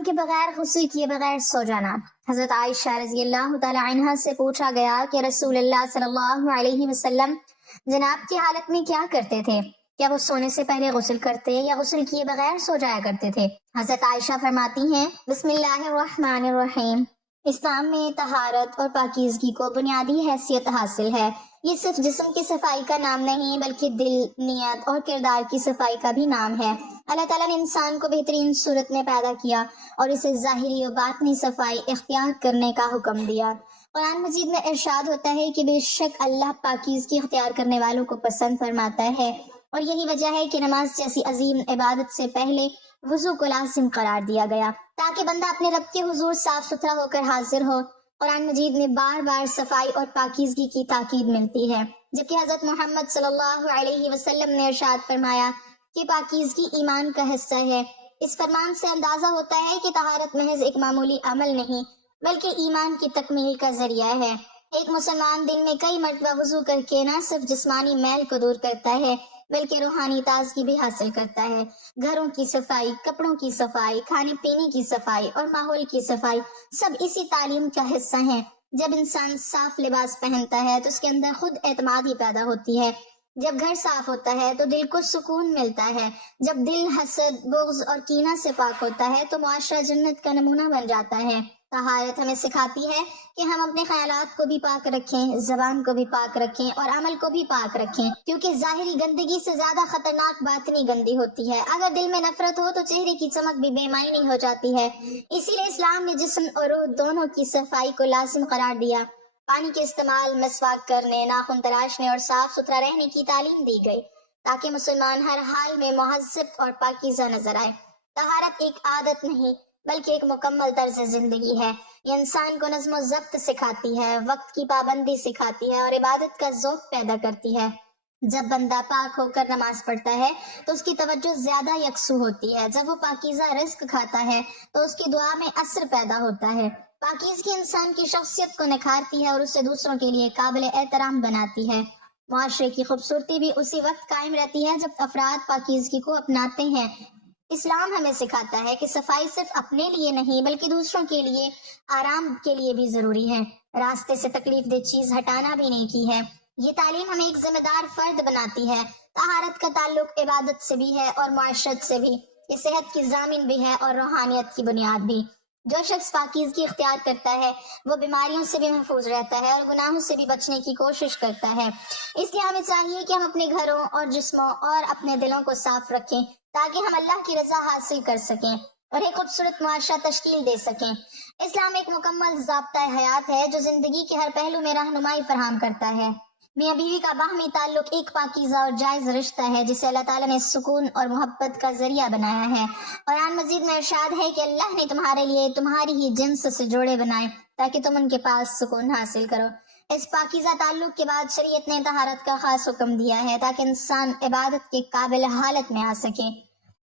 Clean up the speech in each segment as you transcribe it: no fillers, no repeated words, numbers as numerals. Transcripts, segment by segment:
احترام کے بغیر غسل کیے بغیر سو جانا۔ حضرت عائشہ رضی اللہ تعالی عنہا سے پوچھا گیا کہ رسول اللہ صلی اللہ علیہ وسلم جناب کی حالت میں کیا کرتے تھے؟ کیا وہ سونے سے پہلے غسل کرتے یا غسل کیے بغیر سو جایا کرتے تھے؟ حضرت عائشہ فرماتی ہیں، بسم اللہ الرحمن الرحیم، اسلام میں طہارت اور پاکیزگی کو بنیادی حیثیت حاصل ہے۔ یہ صرف جسم کی صفائی کا نام نہیں بلکہ دل، نیت اور کردار کی صفائی کا بھی نام ہے۔ اللہ تعالیٰ نے انسان کو بہترین صورت میں پیدا کیا اور اسے ظاہری و باطنی صفائی اختیار کرنے کا حکم دیا۔ قرآن مجید میں ارشاد ہوتا ہے کہ بے شک اللہ پاکیزگی اختیار کرنے والوں کو پسند فرماتا ہے، اور یہی وجہ ہے کہ نماز جیسی عظیم عبادت سے پہلے وضو کو لازم قرار دیا گیا تاکہ بندہ اپنے رب کے حضور صاف ستھرا ہو کر حاضر ہو۔ قرآن مجید میں بار بار صفائی اور پاکیزگی کی تاکید ملتی ہے، جبکہ حضرت محمد صلی اللہ علیہ وسلم نے ارشاد فرمایا کہ پاکیزگی ایمان کا حصہ ہے۔ اس فرمان سے اندازہ ہوتا ہے کہ طہارت محض ایک معمولی عمل نہیں بلکہ ایمان کی تکمیل کا ذریعہ ہے۔ ایک مسلمان دن میں کئی مرتبہ وضو کر کے نہ صرف جسمانی میل کو دور کرتا ہے بلکہ روحانی تازگی بھی حاصل کرتا ہے۔ گھروں کی صفائی، کپڑوں کی صفائی، کھانے پینے کی صفائی اور ماحول کی صفائی سب اسی تعلیم کا حصہ ہیں۔ جب انسان صاف لباس پہنتا ہے تو اس کے اندر خود اعتمادی پیدا ہوتی ہے۔ جب گھر صاف ہوتا ہے تو دل کو سکون ملتا ہے۔ جب دل حسد، بغض اور کینہ سے پاک ہوتا ہے تو معاشرہ جنت کا نمونہ بن جاتا ہے۔ طہارت ہمیں سکھاتی ہے کہ ہم اپنے خیالات کو بھی پاک رکھیں، زبان کو بھی پاک رکھیں اور عمل کو بھی پاک رکھیں، کیونکہ ظاہری گندگی سے زیادہ خطرناک باطنی گندی ہوتی ہے۔ اگر دل میں نفرت ہو تو چہرے کی چمک بھی بے معنی ہو جاتی ہے۔ اسی لیے اسلام نے جسم اور روح دونوں کی صفائی کو لازم قرار دیا۔ پانی کے استعمال، مسواک کرنے، ناخن تراشنے اور صاف ستھرا رہنے کی تعلیم دی گئی تاکہ مسلمان ہر حال میں مہذب اور پاکیزہ نظر آئے۔ طہارت ایک عادت نہیں بلکہ ایک مکمل طرز زندگی ہے۔ یہ انسان کو نظم و ضبط سکھاتی ہے، وقت کی پابندی سکھاتی ہے اور عبادت کا ذوق پیدا کرتی ہے۔ جب بندہ پاک ہو کر نماز پڑھتا ہے تو اس کی توجہ زیادہ یکسو ہوتی ہے۔ جب وہ پاکیزہ رزق کھاتا ہے تو اس کی دعا میں اثر پیدا ہوتا ہے۔ پاکیزگی انسان کی شخصیت کو نکھارتی ہے اور اسے دوسروں کے لیے قابل احترام بناتی ہے۔ معاشرے کی خوبصورتی بھی اسی وقت قائم رہتی ہے جب افراد پاکیزگی کو اپناتے ہیں۔ اسلام ہمیں سکھاتا ہے کہ صفائی صرف اپنے لیے نہیں بلکہ دوسروں کے لیے، آرام کے لیے بھی ضروری ہے۔ راستے سے تکلیف دہ چیز ہٹانا بھی نیکی ہے۔ یہ تعلیم ہمیں ایک ذمہ دار فرد بناتی ہے۔ طہارت کا تعلق عبادت سے بھی ہے اور معاشرت سے بھی۔ یہ صحت کی ضامن بھی ہے اور روحانیت کی بنیاد بھی۔ جو شخص پاکیزگی اختیار کرتا ہے وہ بیماریوں سے بھی محفوظ رہتا ہے اور گناہوں سے بھی بچنے کی کوشش کرتا ہے۔ اس لیے ہمیں چاہیے کہ ہم اپنے گھروں اور جسموں اور اپنے دلوں کو صاف رکھیں تاکہ ہم اللہ کی رضا حاصل کر سکیں اور ایک خوبصورت معاشرہ تشکیل دے سکیں۔ اسلام ایک مکمل ضابطہ حیات ہے جو زندگی کے ہر پہلو میں رہنمائی فراہم کرتا ہے۔ میاں بیوی کا باہمی تعلق ایک پاکیزہ اور جائز رشتہ ہے جسے اللہ تعالیٰ نے سکون اور محبت کا ذریعہ بنایا ہے۔ قرآن مجید میں ارشاد ہے کہ اللہ نے تمہارے لیے تمہاری ہی جنس سے جوڑے بنائے تاکہ تم ان کے پاس سکون حاصل کرو۔ اس پاکیزہ تعلق کے بعد شریعت نے طہارت کا خاص حکم دیا ہے تاکہ انسان عبادت کے قابل حالت میں آ سکے۔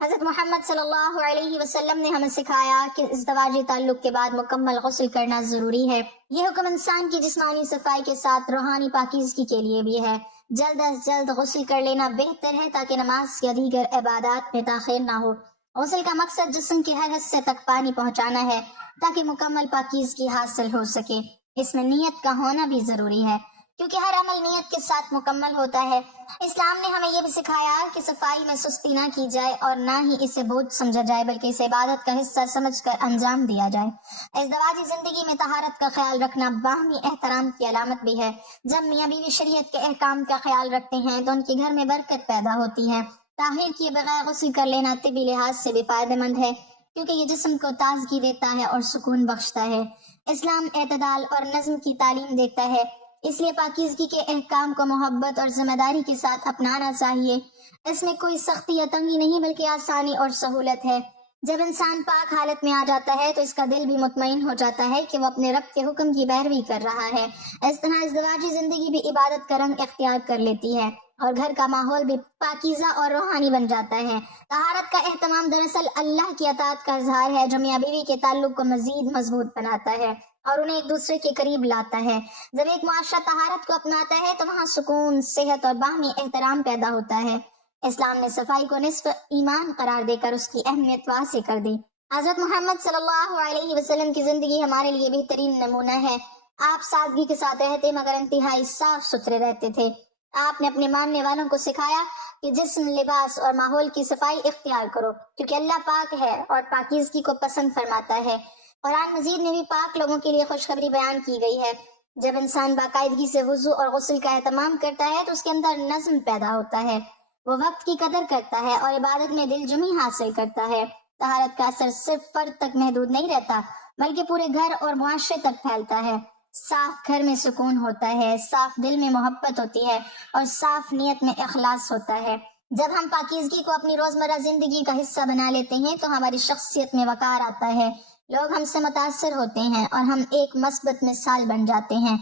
حضرت محمد صلی اللہ علیہ وسلم نے ہمیں سکھایا کہ ازدواجی تعلق کے بعد مکمل غسل کرنا ضروری ہے۔ یہ حکم انسان کی جسمانی صفائی کے ساتھ روحانی پاکیزگی کے لیے بھی ہے۔ جلد از جلد غسل کر لینا بہتر ہے تاکہ نماز یا دیگر عبادات میں تاخیر نہ ہو۔ غسل کا مقصد جسم کے ہر حصے تک پانی پہنچانا ہے تاکہ مکمل پاکیزگی حاصل ہو سکے۔ اس میں نیت کا ہونا بھی ضروری ہے کیونکہ ہر عمل نیت کے ساتھ مکمل ہوتا ہے۔ اسلام نے ہمیں یہ بھی سکھایا کہ صفائی میں سستی نہ کی جائے اور نہ ہی اسے بوجھ سمجھا جائے بلکہ اسے عبادت کا حصہ سمجھ کر انجام دیا جائے۔ ازدواجی زندگی میں طہارت کا خیال رکھنا باہمی احترام کی علامت بھی ہے۔ جب میاں بیوی شریعت کے احکام کا خیال رکھتے ہیں تو ان کے گھر میں برکت پیدا ہوتی ہے۔ طاہر کیے بغیر غسل کر لینا طبی لحاظ سے بھی فائدہ مند ہے کیونکہ یہ جسم کو تازگی دیتا ہے اور سکون بخشتا ہے۔ اسلام اعتدال اور نظم کی تعلیم دیتا ہے، اس لیے پاکیزگی کے احکام کو محبت اور ذمہ داری کے ساتھ اپنانا چاہیے۔ اس میں کوئی سختی یا تنگی نہیں بلکہ آسانی اور سہولت ہے۔ جب انسان پاک حالت میں آ جاتا ہے تو اس کا دل بھی مطمئن ہو جاتا ہے کہ وہ اپنے رب کے حکم کی پیروی کر رہا ہے۔ اس طرح ازدواجی زندگی بھی عبادت کا رنگ اختیار کر لیتی ہے اور گھر کا ماحول بھی پاکیزہ اور روحانی بن جاتا ہے۔ طہارت کا اہتمام دراصل اللہ کی اطاعت کا اظہار ہے جو میاں بیوی کے تعلق کو مزید مضبوط بناتا ہے اور انہیں ایک دوسرے کے قریب لاتا ہے۔ جب ایک معاشرہ طہارت کو اپناتا ہے تو وہاں سکون، صحت اور باہمی احترام پیدا ہوتا ہے۔ اسلام نے صفائی کو نصف ایمان قرار دے کر اس کی اہمیت واضح کر دی۔ حضرت محمد صلی اللہ علیہ وسلم کی زندگی ہمارے لیے بہترین نمونہ ہے۔ آپ سادگی کے ساتھ رہتے مگر انتہائی صاف ستھرے رہتے تھے۔ آپ نے اپنے ماننے والوں کو سکھایا کہ جسم، لباس اور ماحول کی صفائی اختیار کرو، کیونکہ اللہ پاک ہے اور پاکیزگی کو پسند فرماتا ہے۔ قرآن مجید میں بھی پاک لوگوں کے لیے خوشخبری بیان کی گئی ہے۔ جب انسان باقاعدگی سے وضو اور غسل کا اہتمام کرتا ہے تو اس کے اندر نظم پیدا ہوتا ہے، وہ وقت کی قدر کرتا ہے اور عبادت میں دل جمی حاصل کرتا ہے۔ طہارت کا اثر صرف فرد تک محدود نہیں رہتا بلکہ پورے گھر اور معاشرے تک پھیلتا ہے۔ صاف گھر میں سکون ہوتا ہے، صاف دل میں محبت ہوتی ہے اور صاف نیت میں اخلاص ہوتا ہے۔ جب ہم پاکیزگی کو اپنی روزمرہ زندگی کا حصہ بنا لیتے ہیں تو ہماری شخصیت میں وقار آتا ہے، لوگ ہم سے متاثر ہوتے ہیں اور ہم ایک مثبت مثال بن جاتے ہیں۔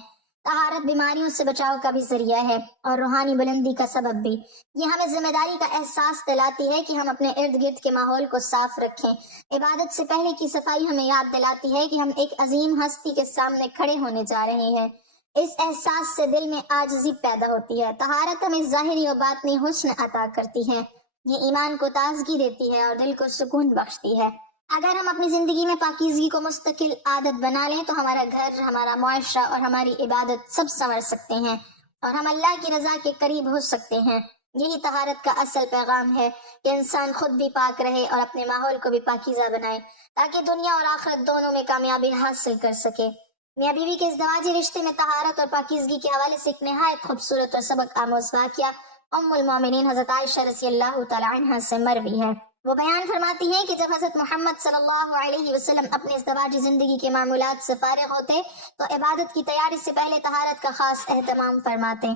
طہارت بیماریوں سے بچاؤ کا بھی ذریعہ ہے اور روحانی بلندی کا سبب بھی۔ یہ ہمیں ذمہ داری کا احساس دلاتی ہے کہ ہم اپنے ارد گرد کے ماحول کو صاف رکھیں۔ عبادت سے پہلے کی صفائی ہمیں یاد دلاتی ہے کہ ہم ایک عظیم ہستی کے سامنے کھڑے ہونے جا رہے ہیں۔ اس احساس سے دل میں عاجزی پیدا ہوتی ہے۔ طہارت ہمیں ظاہری و باطنی حسن عطا کرتی ہے، یہ ایمان کو تازگی دیتی ہے اور دل کو سکون بخشتی ہے۔ اگر ہم اپنی زندگی میں پاکیزگی کو مستقل عادت بنا لیں تو ہمارا گھر، ہمارا معاشرہ اور ہماری عبادت سب سنور سکتے ہیں اور ہم اللہ کی رضا کے قریب ہو سکتے ہیں۔ یہی طہارت کا اصل پیغام ہے کہ انسان خود بھی پاک رہے اور اپنے ماحول کو بھی پاکیزہ بنائے تاکہ دنیا اور آخرت دونوں میں کامیابی حاصل کر سکے۔ میاں بیوی کے ازدواجی رشتے میں طہارت اور پاکیزگی کے حوالے سے ایک نہایت خوبصورت اور سبق آموز واقعہ ام المومنین حضرت عائشہ رضی اللہ تعالی عنہا سے مروی ہے۔ وہ بیان فرماتی ہیں کہ جب حضرت محمد صلی اللہ علیہ وسلم اپنے ازدواجی زندگی کے معمولات سے فارغ ہوتے تو عبادت کی تیاری سے پہلے طہارت کا خاص اہتمام فرماتے۔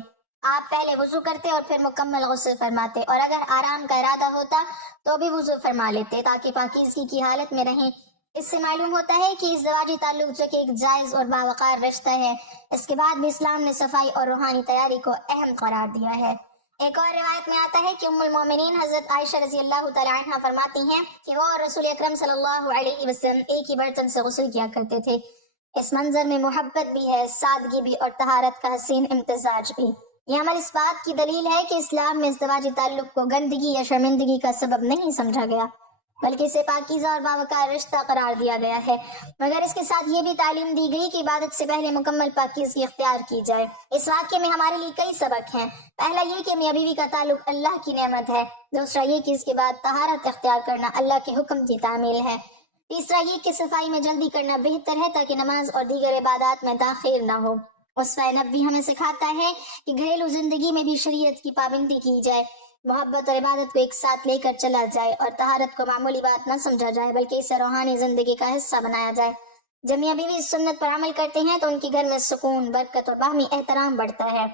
آپ پہلے وضو کرتے اور پھر مکمل غسل فرماتے، اور اگر آرام کا ارادہ ہوتا تو بھی وضو فرما لیتے تاکہ پاکیزگی کی حالت میں رہیں۔ اس سے معلوم ہوتا ہے کہ ازدواجی تعلق جو کہ ایک جائز اور باوقار رشتہ ہے، اس کے بعد بھی اسلام نے صفائی اور روحانی تیاری کو اہم قرار دیا ہے۔ ایک اور روایت میں آتا ہے کہ ام المومنین حضرت عائشہ رضی اللہ تعالی عنہا فرماتی ہیں کہ وہ اور رسول اکرم صلی اللہ علیہ وسلم ایک ہی برتن سے غسل کیا کرتے تھے۔ اس منظر میں محبت بھی ہے، سادگی بھی اور طہارت کا حسین امتزاج بھی۔ یہ عمل اس بات کی دلیل ہے کہ اسلام میں ازدواجی تعلق کو گندگی یا شرمندگی کا سبب نہیں سمجھا گیا بلکہ اسے پاکیزہ اور باوقار رشتہ قرار دیا گیا ہے، مگر اس کے ساتھ یہ بھی تعلیم دی گئی کہ عبادت سے پہلے مکمل پاکیزگی اختیار کی جائے۔ اس واقعے میں ہمارے لیے کئی سبق ہیں۔ پہلا یہ کہ میاں بیوی کا تعلق اللہ کی نعمت ہے، دوسرا یہ کہ اس کے بعد طہارت اختیار کرنا اللہ کے حکم کی تعمیل ہے، تیسرا یہ کہ صفائی میں جلدی کرنا بہتر ہے تاکہ نماز اور دیگر عبادات میں تاخیر نہ ہو۔ وصفہ نبوی ہمیں سکھاتا ہے کہ گھریلو زندگی میں بھی شریعت کی پابندی کی جائے، محبت اور عبادت کو ایک ساتھ لے کر چلا جائے اور طہارت کو معمولی بات نہ سمجھا جائے بلکہ اسے روحانی زندگی کا حصہ بنایا جائے۔ جب میاں بیوی اس سنت پر عمل کرتے ہیں تو ان کے گھر میں سکون، برکت اور باہمی احترام بڑھتا ہے۔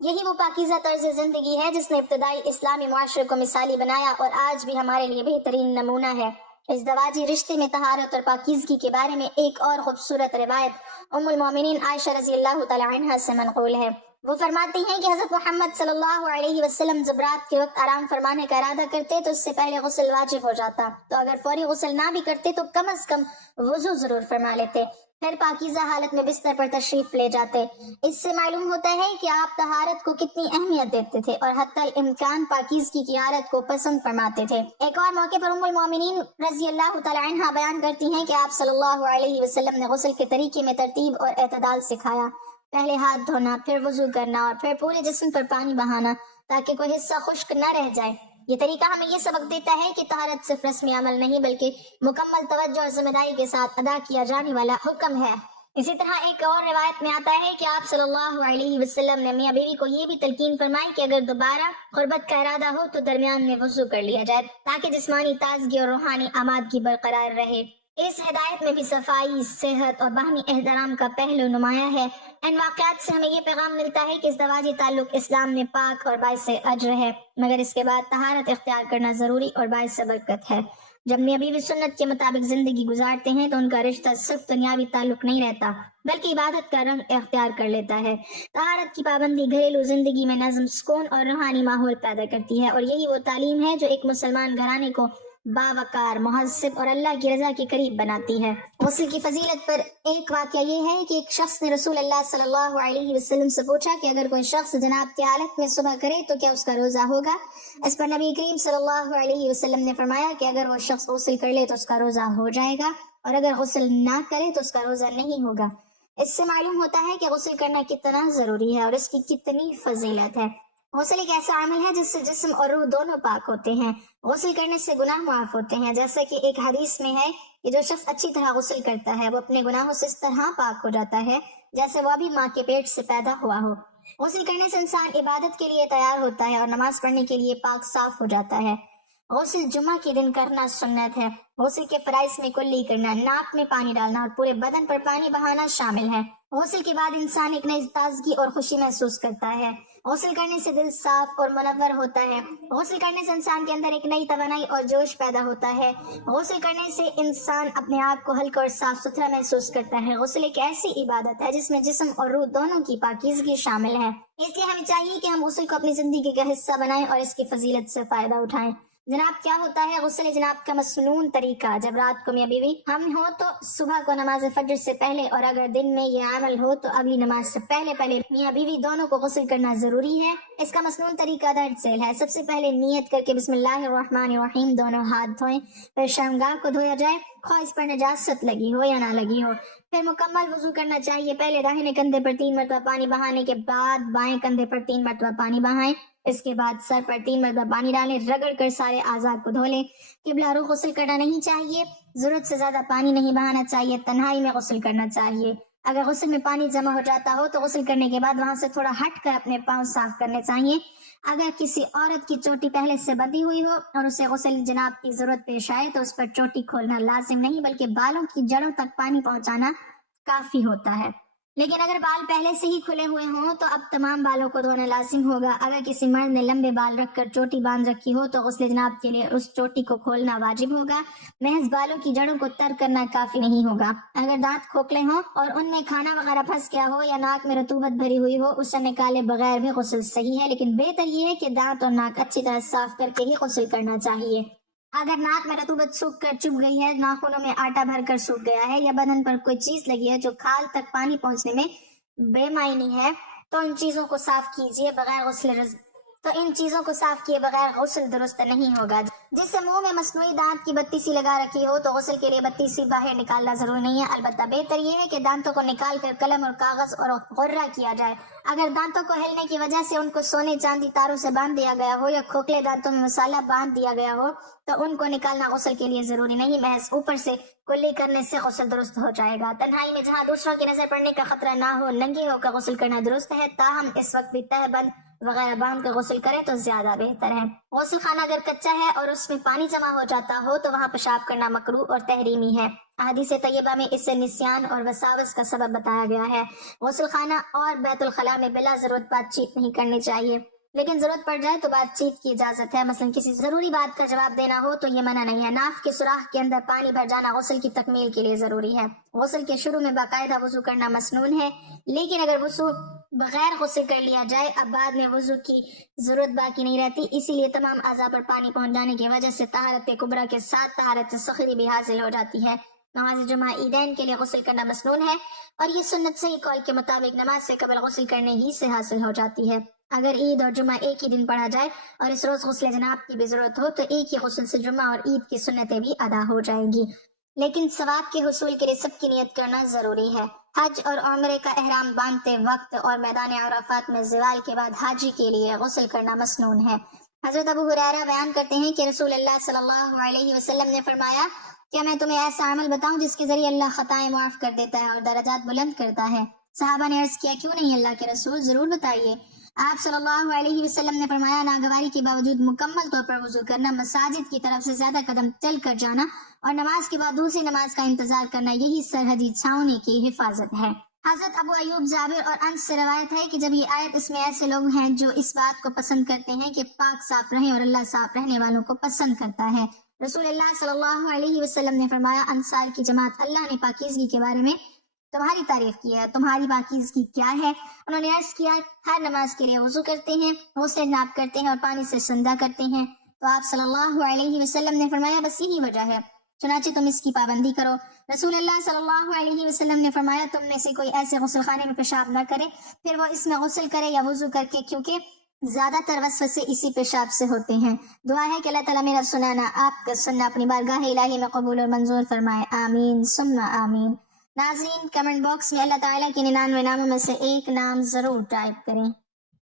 یہی وہ پاکیزہ طرز زندگی ہے جس نے ابتدائی اسلامی معاشرے کو مثالی بنایا اور آج بھی ہمارے لیے بہترین نمونہ ہے۔ ازدواجی رشتے میں طہارت اور پاکیزگی کے بارے میں ایک اور خوبصورت روایت ام المومنین عائشہ رضی اللہ تعالی عنہا سے منقول ہے۔ وہ فرماتی ہیں کہ حضرت محمد صلی اللہ علیہ وسلم جب رات کے وقت آرام فرمانے کا ارادہ کرتے تو اس سے پہلے غسل واجب ہو جاتا، تو اگر فوری غسل نہ بھی کرتے تو کم از کم وضو ضرور فرما لیتے، پھر پاکیزہ حالت میں بستر پر تشریف لے جاتے۔ اس سے معلوم ہوتا ہے کہ آپ طہارت کو کتنی اہمیت دیتے تھے اور حتی الامکان پاکیزگی کی حالت کو پسند فرماتے تھے۔ ایک اور موقع پر ام المومنین رضی اللہ تعالی عنہا بیان کرتی ہیں کہ آپ صلی اللہ علیہ وسلم نے غسل کے طریقے میں ترتیب اور اعتدال سکھایا، پہلے ہاتھ دھونا، پھر وضو کرنا اور پھر پورے جسم پر پانی بہانا تاکہ کوئی حصہ خشک نہ رہ جائے۔ یہ طریقہ ہمیں یہ سبق دیتا ہے کہ طہارت صرف رسمی عمل نہیں بلکہ مکمل توجہ اور ذمہ داری کے ساتھ ادا کیا جانے والا حکم ہے۔ اسی طرح ایک اور روایت میں آتا ہے کہ آپ صلی اللہ علیہ وسلم نے میاں بیوی کو یہ بھی تلقین فرمائی کہ اگر دوبارہ قربت کا ارادہ ہو تو درمیان میں وضو کر لیا جائے تاکہ جسمانی تازگی اور روحانی آمادگی برقرار رہے۔ اس ہدایت میں بھی صفائی، صحت اور باہمی احترام کا پہلو نمایاں ہے۔ ان واقعات سے ہمیں یہ پیغام ملتا ہے کہ ازدواجی تعلق اسلام میں پاک اور باعث اجر ہے، مگر اس کے بعد طہارت اختیار کرنا ضروری اور باعث برکت ہے۔ جب میاں بیوی سنت کے مطابق زندگی گزارتے ہیں تو ان کا رشتہ صرف دنیاوی تعلق نہیں رہتا بلکہ عبادت کا رنگ اختیار کر لیتا ہے۔ طہارت کی پابندی گھریلو زندگی میں نظم، سکون اور روحانی ماحول پیدا کرتی ہے، اور یہی وہ تعلیم ہے جو ایک مسلمان گھرانے کو باوقار، مہذب اور اللہ کی رضا کے قریب بناتی ہے۔ غسل کی فضیلت پر ایک واقعہ یہ ہے کہ ایک شخص نے رسول اللہ صلی اللہ علیہ وسلم سے پوچھا کہ اگر کوئی شخص جناب کی حالت میں صبح کرے تو کیا اس کا روزہ ہوگا؟ اس پر نبی کریم صلی اللہ علیہ وسلم نے فرمایا کہ اگر وہ شخص غسل کر لے تو اس کا روزہ ہو جائے گا، اور اگر غسل نہ کرے تو اس کا روزہ نہیں ہوگا۔ اس سے معلوم ہوتا ہے کہ غسل کرنا کتنا ضروری ہے اور اس کی کتنی فضیلت ہے۔ غسل ایک ایسا عمل ہے جس سے جسم اور روح دونوں پاک ہوتے ہیں۔ غسل کرنے سے گناہ معاف ہوتے ہیں، جیسا کہ ایک حدیث میں ہے کہ جو شخص اچھی طرح غسل کرتا ہے وہ اپنے گناہوں سے اس طرح پاک ہو جاتا ہے جیسے وہ ابھی ماں کے پیٹ سے پیدا ہوا ہو۔ غسل کرنے سے انسان عبادت کے لیے تیار ہوتا ہے اور نماز پڑھنے کے لیے پاک صاف ہو جاتا ہے۔ غسل جمعہ کے دن کرنا سنت ہے۔ غسل کے فرائض میں کلی کرنا، ناک میں پانی ڈالنا اور پورے بدن پر پانی بہانا شامل ہے۔ غسل کے بعد انسان ایک نئی تازگی اور خوشی محسوس کرتا ہے۔ غسل کرنے سے دل صاف اور منور ہوتا ہے۔ غسل کرنے سے انسان کے اندر ایک نئی توانائی اور جوش پیدا ہوتا ہے۔ غسل کرنے سے انسان اپنے آپ کو ہلکا اور صاف ستھرا محسوس کرتا ہے۔ غسل ایک ایسی عبادت ہے جس میں جسم اور روح دونوں کی پاکیزگی شامل ہے، اس لیے ہمیں چاہیے کہ ہم غسل کو اپنی زندگی کا حصہ بنائیں اور اس کی فضیلت سے فائدہ اٹھائیں۔ جناب کیا ہوتا ہے غسل جناب کا مسنون طریقہ؟ جب رات کو میاں بیوی ہم ہو تو صبح کو نماز فجر سے پہلے، اور اگر دن میں یہ عمل ہو تو اگلی نماز سے پہلے میاں بیوی دونوں کو غسل کرنا ضروری ہے۔ اس کا مسنون طریقہ درج ذیل ہے۔ سب سے پہلے نیت کر کے بسم اللہ الرحمن الرحیم دونوں ہاتھ دھوئیں، پھر شرمگاہ کو دھویا جائے، خواہ اس پر نجاست لگی ہو یا نہ لگی ہو۔ پھر مکمل وضو کرنا چاہیے۔ پہلے داہنے کندھے پر 3 مرتبہ پانی بہانے کے بعد بائیں کندھے پر 3 مرتبہ پانی بہائیں، اس کے بعد سر پر 3 مرتبہ پانی ڈالیں، رگڑ کر سارے اعضاء کو دھو لیں۔ قبلہ رخ غسل کرنا نہیں چاہیے، ضرورت سے زیادہ پانی نہیں بہانا چاہیے، تنہائی میں غسل کرنا چاہیے۔ اگر غسل میں پانی جمع ہو جاتا ہو تو غسل کرنے کے بعد وہاں سے تھوڑا ہٹ کر اپنے پاؤں صاف کرنے چاہیے۔ اگر کسی عورت کی چوٹی پہلے سے بندھی ہوئی ہو اور اسے غسل جناب کی ضرورت پیش آئے تو اس پر چوٹی کھولنا لازم نہیں، بلکہ بالوں کی جڑوں تک پانی پہنچانا کافی ہوتا ہے۔ لیکن اگر بال پہلے سے ہی کھلے ہوئے ہوں تو اب تمام بالوں کو دھونا لازم ہوگا۔ اگر کسی مرد نے لمبے بال رکھ کر چوٹی باندھ رکھی ہو تو غسل جناب کے لیے اس چوٹی کو کھولنا واجب ہوگا، محض بالوں کی جڑوں کو تر کرنا کافی نہیں ہوگا۔ اگر دانت کھوکھلے ہوں اور ان میں کھانا وغیرہ پھنس گیا ہو یا ناک میں رطوبت بھری ہوئی ہو، اسے نکالے بغیر بھی غسل صحیح ہے، لیکن بہتر یہ ہے کہ دانت اور ناک اچھی طرح صاف کر کے ہی غسل کرنا چاہیے۔ اگر ناک میں رطوبت سوکھ کر چبھ گئی ہے، ناخنوں میں آٹا بھر کر سوکھ گیا ہے یا بدن پر کوئی چیز لگی ہے جو کھال تک پانی پہنچنے میں بے معنی ہے تو ان چیزوں کو صاف کیجیے بغیر غسل درست نہیں ہوگا۔ جس سے منہ میں مصنوعی دانت کی بتی سی لگا رکھی ہو تو غسل کے لیے بتی سی باہر نکالنا ضروری نہیں ہے، البتہ بہتر یہ ہے کہ دانتوں کو نکال کر قلم اور کاغذ اور غرہ کیا جائے۔ اگر دانتوں کو ہلنے کی وجہ سے ان کو سونے چاندی تاروں سے باندھ دیا گیا ہو یا کھوکھلے دانتوں میں مسالہ باندھ دیا گیا ہو تو ان کو نکالنا غسل کے لیے ضروری نہیں، محض اوپر سے کلی کرنے سے غسل درست ہو جائے گا۔ تنہائی میں جہاں دوسروں کی نظر پڑنے کا خطرہ نہ ہو ننگے ہو کر غسل کرنا درست ہے، تاہم اس وقت بھی تہہ بند وغیرہ باندھ کر غسل کرے تو زیادہ بہتر ہے۔ غسل خانہ اگر کچا ہے اور اس میں پانی جمع ہو جاتا ہو تو وہاں پیشاب کرنا مکروہ اور تحریمی ہے۔ احادیث طیبہ میں اس سے نسیان اور وساوس کا سبب بتایا گیا ہے۔ غسل خانہ اور بیت الخلاء میں بلا ضرورت بات چیت نہیں کرنی چاہیے، لیکن ضرورت پڑ جائے تو بات چیت کی اجازت ہے، مثلا کسی ضروری بات کا جواب دینا ہو تو یہ منع نہیں ہے۔ ناف کے سوراخ کے اندر پانی بھر جانا غسل کی تکمیل کے لیے ضروری ہے۔ غسل کے شروع میں باقاعدہ وضو کرنا مسنون ہے، لیکن اگر وضو بغیر غسل کر لیا جائے اب بعد میں وضو کی ضرورت باقی نہیں رہتی، اسی لیے تمام اعضاء پر پانی پہنچ جانے کی وجہ سے طہارت کبریٰ کے ساتھ طہارت صغری بھی حاصل ہو جاتی ہے۔ نماز جمعہ عیدین کے لیے غسل کرنا مسنون ہے اور یہ سنت صحیح قول کے مطابق نماز سے قبل غسل کرنے ہی سے حاصل ہو جاتی ہے۔ اگر عید اور جمعہ ایک ہی دن پڑھا جائے اور اس روز غسل جناب کی بھی ضرورت ہو تو ایک ہی غسل سے جمعہ اور عید کی سنتیں بھی ادا ہو جائیں گی، لیکن ثواب کے حصول کے لیے سب کی نیت کرنا ضروری ہے۔ حج اور عمرے کا احرام باندھتے وقت اور میدان عرفات میں زوال کے بعد حاجی کے لیے غسل کرنا مسنون ہے۔ حضرت ابو ہریرہ بیان کرتے ہیں کہ رسول اللہ صلی اللہ علیہ وسلم نے فرمایا، کیا میں تمہیں ایسا عمل بتاؤں جس کے ذریعے اللہ خطائیں معاف کر دیتا ہے اور درجات بلند کرتا ہے؟ صحابہ نے عرض کیا، کیوں نہیں اللہ کے رسول، ضرور بتائیے۔ آپ صلی اللہ علیہ وسلم نے فرمایا، ناگواری کے باوجود مکمل طور پر وضو کرنا، مساجد کی طرف سے زیادہ قدم چل کر جانا اور نماز کے بعد دوسری نماز کا انتظار کرنا، یہی سرحدی چھاؤنی کی حفاظت ہے۔ حضرت ابو ایوب جابر اور انس سے روایت ہے کہ جب یہ آیت، اس میں ایسے لوگ ہیں جو اس بات کو پسند کرتے ہیں کہ پاک صاف رہیں اور اللہ صاف رہنے والوں کو پسند کرتا ہے۔ رسول اللہ صلی اللہ علیہ وسلم نے فرمایا، انصار کی جماعت، اللہ نے پاکیزگی کے بارے میں تمہاری تعریف کی ہے، تمہاری پاکیزگی کیا ہے؟ انہوں نے عرض کیا، ہر نماز کے لیے وضو کرتے ہیں، غسل جناب کرتے ہیں اور پانی سے سندا کرتے ہیں۔ تو آپ صلی اللہ علیہ وسلم نے فرمایا بس یہی وجہ ہے، چنانچہ تم اس کی پابندی کرو۔ رسول اللہ صلی اللہ علیہ وسلم نے فرمایا تم میں سے کوئی ایسے غسل خانے میں پیشاب نہ کرے، پھر وہ اس میں غسل کرے یا وضو کر کے، کیونکہ زیادہ تر وسوسے اسی پیشاب سے ہوتے ہیں۔ دعا ہے کہ اللہ تعالیٰ میرا سنانا آپ کا سننا اپنی بارگاہ الہی میں قبول اور منظور فرمائے، آمین ثم آمین۔ ناظرین، کمنٹ باکس میں اللہ تعالیٰ کے 99 ناموں میں سے ایک نام ضرور ٹائپ کریں۔